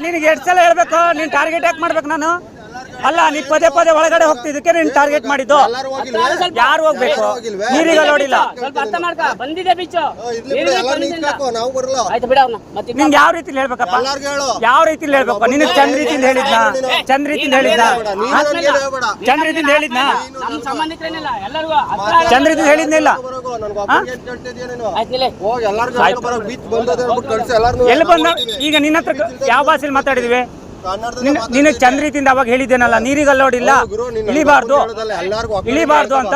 ನಿನಗೆ ಎಷ್ಟು ಸಲ ಹೇಳ್ಬೇಕು ನೀನ್ ಟಾರ್ಗೆಟ್ ಯಾಕೆ ಮಾಡ್ಬೇಕು ನಾನು ಅಲ್ಲ ನೀ ಪದೇ ಪದೇ ಒಳಗಡೆ ಹೋಗ್ತಿದ್ದಕ್ಕೆ ನೀನ್ ಟಾರ್ಗೆಟ್ ಮಾಡಿದ್ದು ಯಾರು ಹೋಗ್ಬೇಕು ನೀರೀಗ ನೋಡಿಲ್ಲ ನಿಂಗೆ ಯಾವ ರೀತಿಲಿ ಹೇಳ್ಬೇಕಪ್ಪ ಯಾವ ರೀತಿಲಿ ಹೇಳ್ಬೇಕು ನಿನಗೆ ಚಂದ ರೀತಿಯಿಂದ ಹೇಳಿದ್ನ ಚಂದ ರೀತಿಯಿಂದ ಹೇಳಿದ್ನ ಚಂದ ರೀತಿಯಿಂದ ಹೇಳಿದ್ನ ಚಂದ ರೀತಿಯಿಂದ ಹೇಳಿದ್ನಿಲ್ಲ ಎಲ್ಲಿ ಬಂದ ಈಗ ನಿನ್ನ ಹತ್ರ ಯಾವ ಭಾಷೆಯಲ್ಲಿ ಮಾತಾಡಿದ್ವಿ ನಿನಗೆ ಚಂದ ರೀತಿಯಿಂದ ಅವಾಗ ಹೇಳಿದ್ದೇನಲ್ಲ ನೀರಿಗೆ ಅಲ್ಲೋಡಿಲ್ಲ ಇಳಿಬಾರ್ದು ಇಳಿಬಾರ್ದು ಅಂತ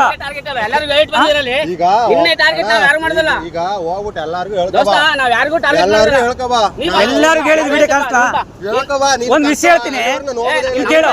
ಎಲ್ಲರಿಗೂ ಹೇಳಿದ್ ಬಿಡಿ ಕಷ್ಟ ಒಂದ್ ವಿಷಯ ಹೇಳ್ತೀನಿ ಕೇಳು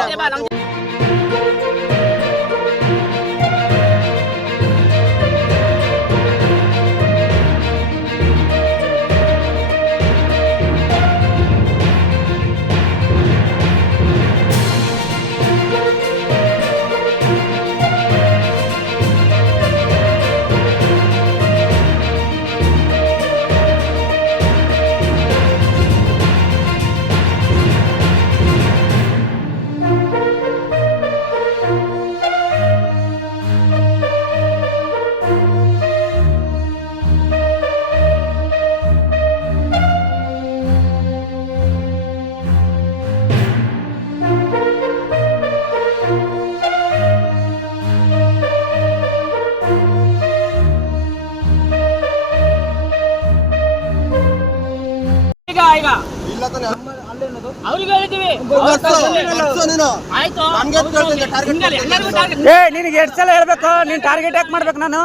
ನಿನಗೆ ಎಷ್ಟು ಸಲ ಹೇಳ್ಬೇಕು ನೀನ್ ಟಾರ್ಗೆಟ್ ಯಾಕೆ ಮಾಡ್ಬೇಕು ನಾನು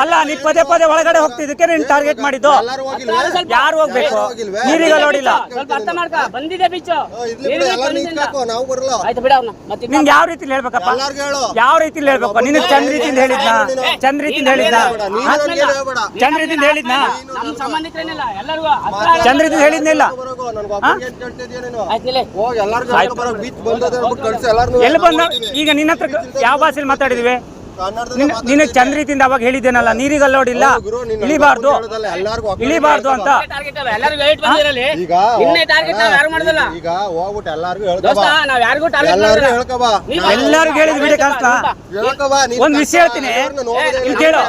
ಅಲ್ಲ ನೀ ಪದೇ ಪದೇ ಒಳಗಡೆ ಹೋಗ್ತಿದ್ದಕ್ಕೆ ನೀನ್ ಟಾರ್ಗೆಟ್ ಮಾಡಿದ್ದು ಯಾರು ಹೋಗ್ಬೇಕು ನೀರೀಗ ನೋಡಿಲ್ಲ ನಿಂಗೆ ಯಾವ ರೀತಿಲಿ ಹೇಳ್ಬೇಕಪ್ಪ ಯಾವ ರೀತಿಲಿ ಹೇಳ್ಬೇಕು ನಿನಗೆ ಚಂದ ರೀತಿಯಿಂದ ಹೇಳಿದ್ನ ಚಂದ ರೀತಿಯಿಂದ ಹೇಳಿದ್ನ ಚಂದ ರೀತಿಯಿಂದ ಹೇಳಿದ್ನ ಚಂದ ರೀತಿಯಿಂದ ಹೇಳಿದ್ನಿಲ್ಲ ಎಲ್ಲಿ ಬಂದ ಈಗ ನಿನ್ನ ಹತ್ರ ಯಾವ ಭಾಷೆಯಲ್ಲಿ ಮಾತಾಡಿದ್ವಿ ನಿನಗೆ ಚಂದ ರೀತಿಯಿಂದ ಅವಾಗ ಹೇಳಿದ್ದೇನಲ್ಲ ನೀರಿಗೆ ಅಲ್ಲೋಡಿಲ್ಲ ಇಳಿಬಾರ್ದು ಇಳಿಬಾರ್ದು ಅಂತ ಎಲ್ಲರಿಗೂ ಹೇಳಿದ್ ಬಿಡಿ ಕಷ್ಟ ಒಂದ್ ವಿಷಯ ಹೇಳ್ತೀನಿ ಕೇಳು